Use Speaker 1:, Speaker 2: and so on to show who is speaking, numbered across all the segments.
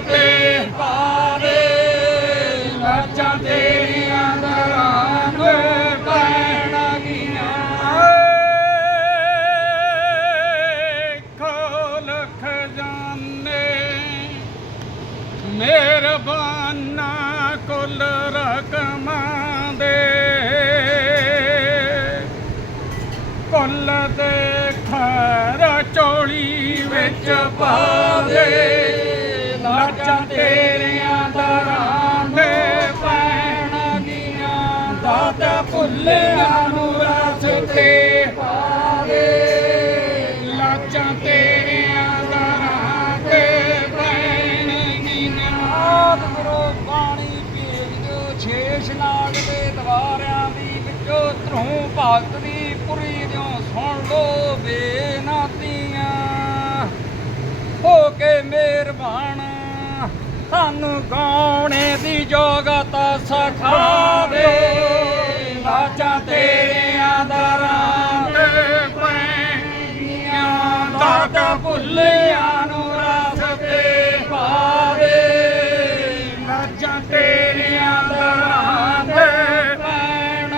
Speaker 1: ਤੇ ਪਾਵੇ ਲਾਚਾਂ ਤੇਰੀਆਂ ਦਰਾਂ ਨੂੰ ਪੈਣ ਖੋਲ ਖਜ਼ਾਨੇ ਮਿਹਰਬਾਨਾ ਕੁੱਲ ਰਕਮਾਂ ਦੇ। ਕੁੱਲ ਦੇ ਖਰ ਚੋਲੀ ਵਿੱਚ ਪਾ ਦੇ ਲਾਜਾਂ ਤੇਰੀਆਂ ਦਰਾਂ ਦੇ ਪੈਣ ਗੀਆਂ ਦਾਦਾ ਭੁੱਲਿਆਂ ਨੂੰ ਰਸ ਤੇ ਪਾਵੇ। ਲਾਚਾਂ ਤੇਰੀਆਂ ਦਰਾਂ ਦੇ ਪੈਣ ਗੀਆਂ
Speaker 2: ਆਦ ਬਾਣੀ ਭੇਜ ਦਿਓ ਛੇਸ਼ ਨਾਗ ਦੇ ਦਵਾਰਿਆਂ ਦੀ ਵਿੱਚੋਂ ਧਰੋਂ ਭਗਤ ਦੀ ਪੁਰੀ ਦਿਓ ਸੁਣ ਲੋ ਬੇਨਤੀਆਂ। ਹੋ ਕੇ ਮਿਹਰਬਾਨ ਸਾਨੂੰ ਗਾਉਣੇ ਦੀ ਜੋਗਤ ਸਖਾਵੇ ਲਾਚਾਂ ਤੇਰੀਆਂ ਦਰਾਂ
Speaker 1: ਤੇ ਪੈਣੀਆਂ
Speaker 2: ਦਾਦਾ ਭੁੱਲਿਆਂ ਨੂੰ ਰਸ ਤੇ ਪਾਵੇ
Speaker 1: ਲਾਚਾਂ ਤੇਰੀਆਂ ਦਰਾਂ ਤੇ
Speaker 2: ਪੈਣ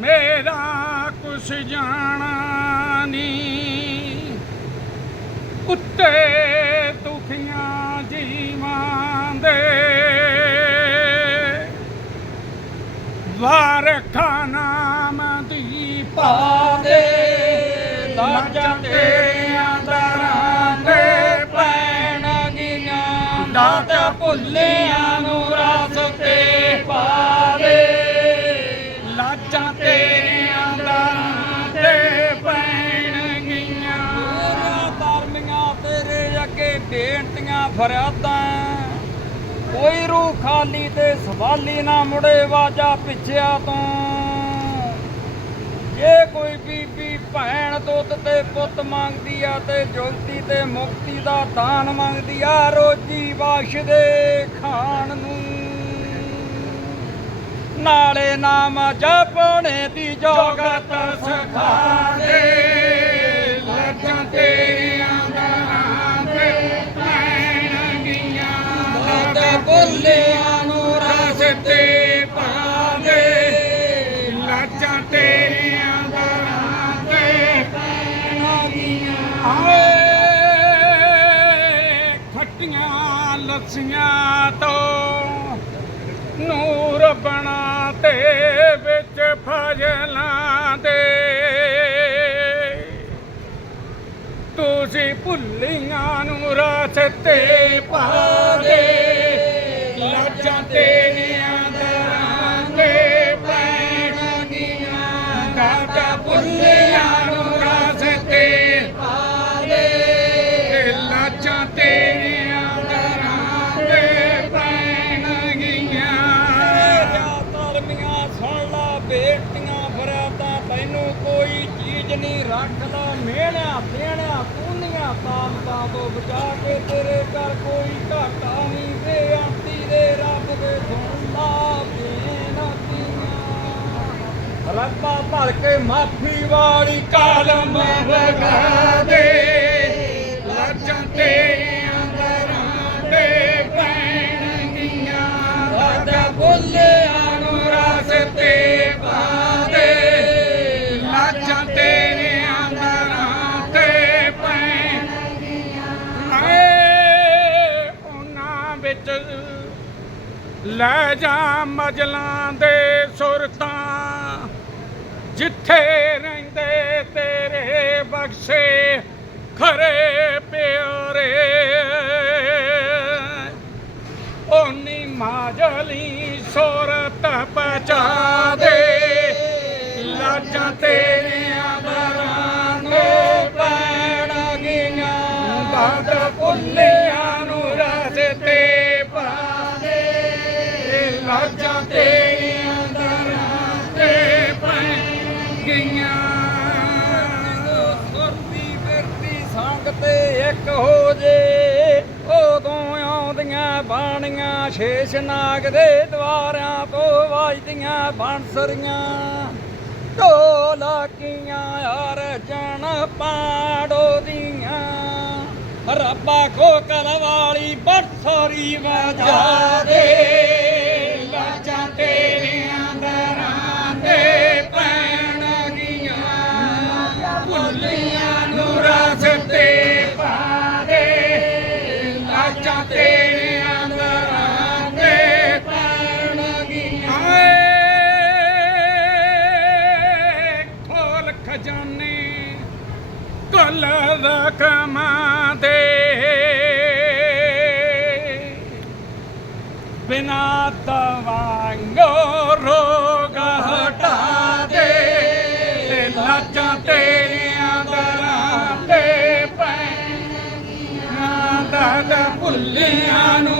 Speaker 1: ਮੇਰਾ ਕੁਛ ਜਾਣਾ ਉੱਤੇ ਦੁਖੀਆਂ ਜੀਵਾਂ ਦੇ। ਵਾਰਖਾ ਨਾਮ ਦੀ
Speaker 2: ਪਾ ਦੇ ਲਾਜਾਂ ਤੇਰੀਆਂ ਦਰਾਂ ਤੇ ਪੈਣ ਗੀਆਂ। ਦਾਦਾ ਭੁੱਲਿਆਂ ਨੂੰ ਬੇਨਤੀਆਂ, ਫਰਿਆਦਾਂ ਕੋਈ ਰੂਹ ਖਾਲੀ ਤੇ ਸਵਾਲੀ ਨਾ ਮੁੜੇ ਵਾਜਾ ਪਿੱਛਿਆ ਤੋਂ। ਜੇ ਕੋਈ ਬੀਬੀ ਭੈਣ ਦੁੱਧ ਤੇ ਪੁੱਤ ਮੰਗਦੀ ਆ ਤੇ ਜੁਗਤੀ ਤੇ ਮੁਕਤੀ ਦਾ ਦਾਨ ਮੰਗਦੀ ਆ, ਰੋਜੀ ਬਖਸ਼ ਦੇ ਖਾਣ ਨੂੰ। ਨਾਲੇ ਨਾਮ ਜਪਣੇ ਦੀ ਜੋਗਤ ਸਿਖਾ
Speaker 1: ਖੱਟੀਆਂ ਤੋਂ ਨੂਰ ਬਣਾ ਤੇ ਵਿੱਚ ਫਜਲਾਂ ਦੇ। ਤੁਸੀਂ ਭੁੱਲੀਆਂ ਨੂੰ ਰਸ ਤੇ ਪਾ ਦੇ।
Speaker 2: ਚੀਜ਼ ਨਹੀਂ ਰੱਖਦਾ ਮਿਹਣਿਆ ਦੇਣਿਆ ਪੂਨੀਆਂ ਤਾਮ ਤਾਬੋ ਬਚਾ ਕੇ ਤੇਰੇ ਘਰ ਕੋਈ ਘਾਟਾ ਨਹੀਂ ਬੇਅੰਤੀ ਦੇ ਰੱਬ ਦੇ ਸੁਣ ਬੇਨਤੀਆਂ ਰੱਬਾ ਭਰ ਕੇ ਮਾਫੀ ਵਾਲੀ
Speaker 1: ਕਾਲਮ ਵਗਾ ਲੈ ਜਾ ਮਜਲਾਂ ਦੇ ਸੁਰਤਾਂ। ਜਿੱਥੇ ਰਹਿੰਦੇ ਤੇਰੇ ਬਖਸ਼ੇ ਖਰੇ ਪਿਆਰੇ। ਓਨੀ ਮਾਜਲੀ ਸੋਰਤ ਪਚਾ ਦੇ। ਲਾਜਾਂ ਤੇਰੀਆਂ ਦਰਾਂ ਨੂੰ ਪੈਣ ਬਾਦ ਭੁੱਲਿਆਂ
Speaker 2: ਫਿਰਤੀ ਤੇ ਇੱਕ ਹੋ ਜੇ, ਉਦੋਂ ਆਉਂਦੀਆਂ ਬਾਣੀਆਂ, ਸ਼ੇਸ਼ ਨਾਗ ਦੇ ਦਵਾਰਿਆਂ ਤੋਂ ਵੱਜਦੀਆਂ ਬਾਂਸਰੀਆਂ। ਢੋਲਕੀਆਂ ਅਰਜਨ ਪਾੜੋ ਦੀਆਂ ਰੱਬਾ ਕੋਕਲ ਵਾਲੀ ਬਰਸਰੀ ਵਜਾ ਦੇ।
Speaker 1: ਖਜ਼ਾਨੇ ਕਲ ਰਕਮਾਂ ਦੇ। ਬਿਨਾ I know.